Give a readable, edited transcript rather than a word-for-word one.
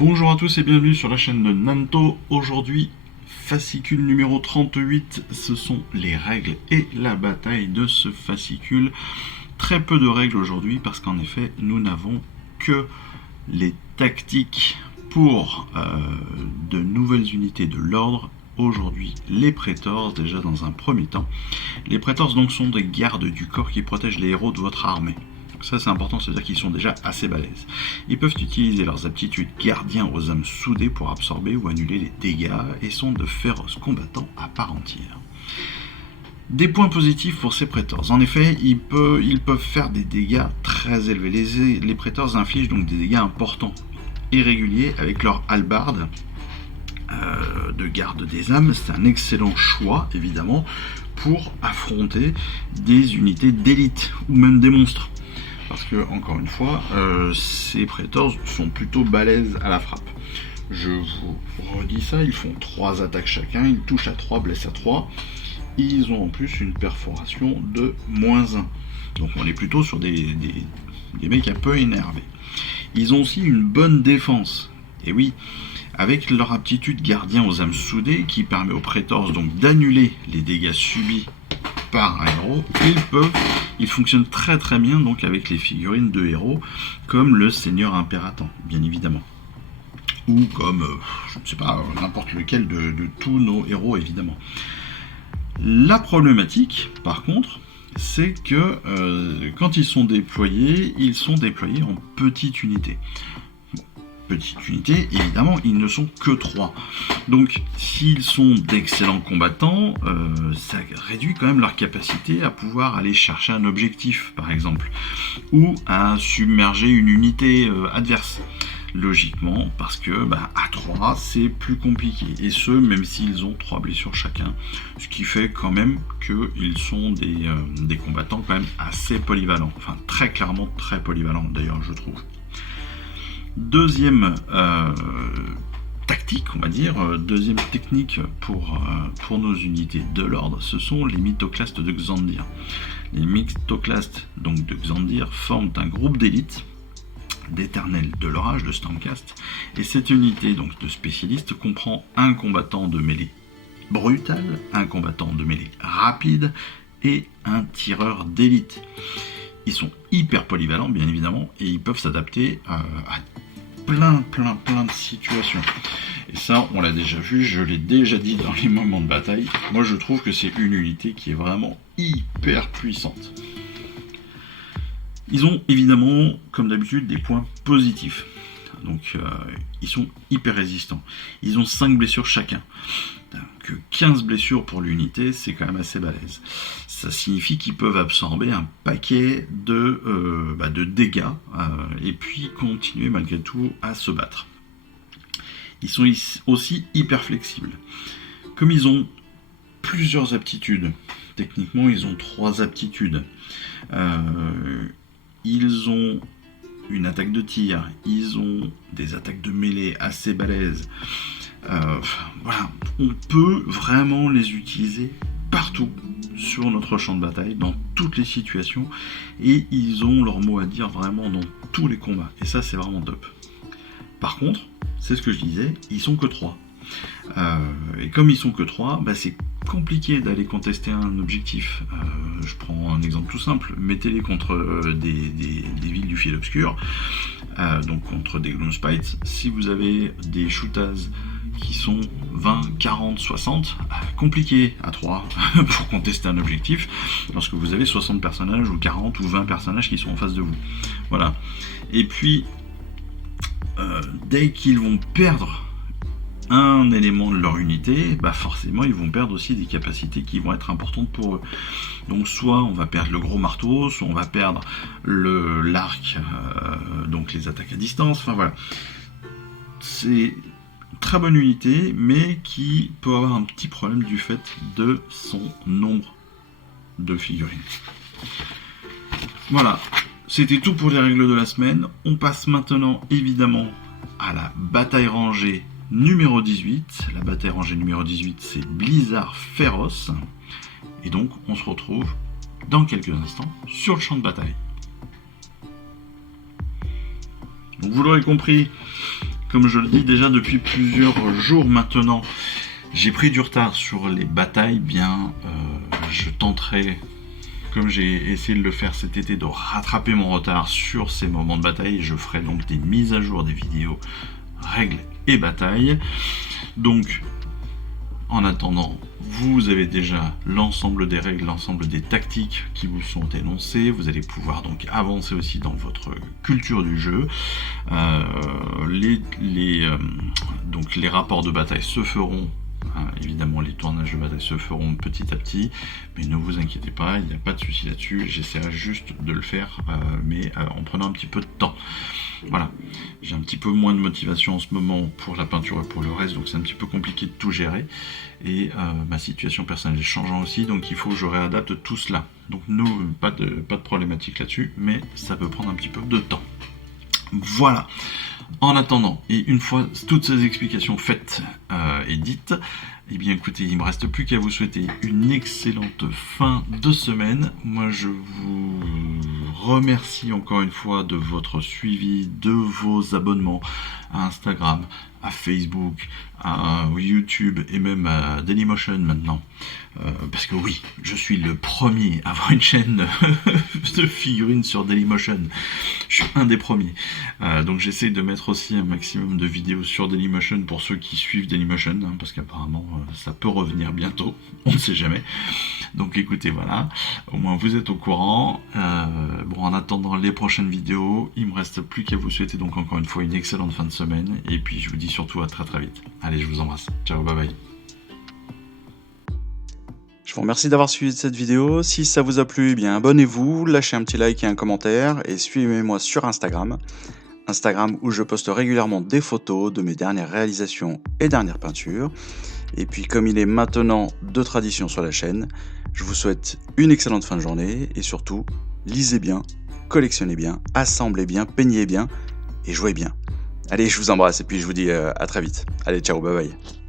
Bonjour à tous et bienvenue sur la chaîne de Nanto. Aujourd'hui, fascicule numéro 38, ce sont les règles et la bataille de ce fascicule. Très peu de règles aujourd'hui parce qu'en effet, nous n'avons que les tactiques pour de nouvelles unités de l'ordre. Aujourd'hui, les Praetors, déjà dans un premier temps. Les Praetors donc sont des gardes du corps qui protègent les héros de votre armée. Ça c'est important, c'est-à-dire qu'ils sont déjà assez balèzes. Ils peuvent utiliser leurs aptitudes gardiens aux âmes soudées pour absorber ou annuler les dégâts et sont de féroces combattants à part entière. Des points positifs pour ces Praetors. En effet, ils peuvent faire des dégâts très élevés. Les Praetors infligent donc des dégâts importants et réguliers avec leur hallebarde de garde des âmes. C'est un excellent choix, évidemment, pour affronter des unités d'élite ou même des monstres. Parce que, encore une fois, ces Praetors sont plutôt balèzes à la frappe. Je vous redis ça, ils font 3 attaques chacun, ils touchent à 3, blessent à 3. Ils ont en plus une perforation de -1. Donc on est plutôt sur des mecs un peu énervés. Ils ont aussi une bonne défense. Et oui, avec leur aptitude gardien aux âmes soudées, qui permet aux Praetors donc d'annuler les dégâts subis par un héros, ils fonctionnent très très bien donc avec les figurines de héros, comme le Seigneur Impératant, bien évidemment. Ou comme, je ne sais pas, n'importe lequel de tous nos héros, évidemment. La problématique, par contre, c'est que quand ils sont déployés en petites unités. Petite unité, évidemment, ils ne sont que 3. Donc, s'ils sont d'excellents combattants, ça réduit quand même leur capacité à pouvoir aller chercher un objectif, par exemple, ou à submerger une unité adverse. Logiquement, parce que à 3, c'est plus compliqué. Et ce, même s'ils ont 3 blessures chacun. Ce qui fait quand même qu'ils sont des combattants quand même assez polyvalents. Enfin, très clairement très polyvalents, d'ailleurs, je trouve. Deuxième tactique, on va dire, deuxième technique pour nos unités de l'ordre, ce sont les mythoclastes de Xandir. Les mythoclastes donc de Xandir forment un groupe d'élite d'éternels de l'orage de Stormcast, et cette unité donc de spécialistes comprend un combattant de mêlée brutal, un combattant de mêlée rapide et un tireur d'élite. Ils sont hyper polyvalents, bien évidemment, et ils peuvent s'adapter à plein de situations. Et ça, on l'a déjà vu, je l'ai déjà dit dans les moments de bataille. Moi, je trouve que c'est une unité qui est vraiment hyper puissante. Ils ont évidemment, comme d'habitude, des points positifs. Donc, ils sont hyper résistants. Ils ont 5 blessures chacun. Que 15 blessures pour l'unité, c'est quand même assez balèze. Ça signifie qu'ils peuvent absorber un paquet de dégâts et puis continuer malgré tout à se battre. Ils sont aussi hyper flexibles. Comme ils ont plusieurs aptitudes, techniquement ils ont 3 aptitudes. Ils ont une attaque de tir, ils ont des attaques de mêlée assez balèzes. Voilà, on peut vraiment les utiliser partout sur notre champ de bataille, dans toutes les situations, et ils ont leur mot à dire vraiment dans tous les combats, et ça c'est vraiment top. Par contre, c'est ce que je disais, ils sont que 3. Et comme ils sont que 3, c'est compliqué d'aller contester un objectif. Je prends un exemple tout simple, mettez-les contre des villes du fiel obscur, donc contre des Gloomspites. Si vous avez des Shootaz qui sont 20, 40, 60, compliqué à 3 pour contester un objectif, lorsque vous avez 60 personnages ou 40 ou 20 personnages qui sont en face de vous. Voilà. Et puis, dès qu'ils vont perdre un élément de leur unité, forcément ils vont perdre aussi des capacités qui vont être importantes pour eux. Donc soit on va perdre le gros marteau, soit on va perdre l'arc, donc les attaques à distance, enfin voilà. C'est très bonne unité, mais qui peut avoir un petit problème du fait de son nombre de figurines. Voilà, c'était tout pour les règles de la semaine. On passe maintenant évidemment à la bataille rangée numéro 18. La bataille rangée numéro 18, c'est Blizzard Féroce. Et donc, on se retrouve dans quelques instants sur le champ de bataille. Donc, vous l'aurez compris, comme je le dis déjà depuis plusieurs jours maintenant, j'ai pris du retard sur les batailles. Je tenterai, comme j'ai essayé de le faire cet été, de rattraper mon retard sur ces moments de bataille. Je ferai donc des mises à jour des vidéos règles et batailles. Donc, en attendant, vous avez déjà l'ensemble des règles, l'ensemble des tactiques qui vous sont énoncées. Vous allez pouvoir donc avancer aussi dans votre culture du jeu. Donc les rapports de bataille se feront. Évidemment, les tournages de bataille se feront petit à petit, mais ne vous inquiétez pas, il n'y a pas de souci là-dessus. J'essaierai juste de le faire, mais en prenant un petit peu de temps. Voilà, j'ai un petit peu moins de motivation en ce moment pour la peinture et pour le reste, donc c'est un petit peu compliqué de tout gérer. Et ma situation personnelle est changeant aussi, donc il faut que je réadapte tout cela. Donc pas de problématique là-dessus, mais ça peut prendre un petit peu de temps. Voilà. En attendant, et une fois toutes ces explications faites et dites, eh bien écoutez, il ne me reste plus qu'à vous souhaiter une excellente fin de semaine. Moi je vous remercie encore une fois de votre suivi, de vos abonnements à Instagram, à Facebook, à YouTube et même à Dailymotion maintenant. Parce que oui, je suis le premier à avoir une chaîne de figurines sur Dailymotion. Je suis un des premiers. Donc j'essaie de mettre aussi un maximum de vidéos sur Dailymotion pour ceux qui suivent Dailymotion, parce qu'apparemment ça peut revenir bientôt, on ne sait jamais. Donc écoutez, voilà, au moins vous êtes au courant. En attendant les prochaines vidéos, il me reste plus qu'à vous souhaiter donc encore une fois une excellente fin de semaine. Et puis je vous dis surtout à très très vite. Allez, je vous embrasse. Ciao, bye bye. Je vous remercie d'avoir suivi cette vidéo. Si ça vous a plu, eh bien abonnez-vous, lâchez un petit like et un commentaire et suivez-moi sur Instagram où je poste régulièrement des photos de mes dernières réalisations et dernières peintures. Et puis comme il est maintenant de tradition sur la chaîne, je vous souhaite une excellente fin de journée et surtout, lisez bien, collectionnez bien, assemblez bien, peignez bien et jouez bien. Allez, je vous embrasse et puis je vous dis à très vite. Allez, ciao, bye bye.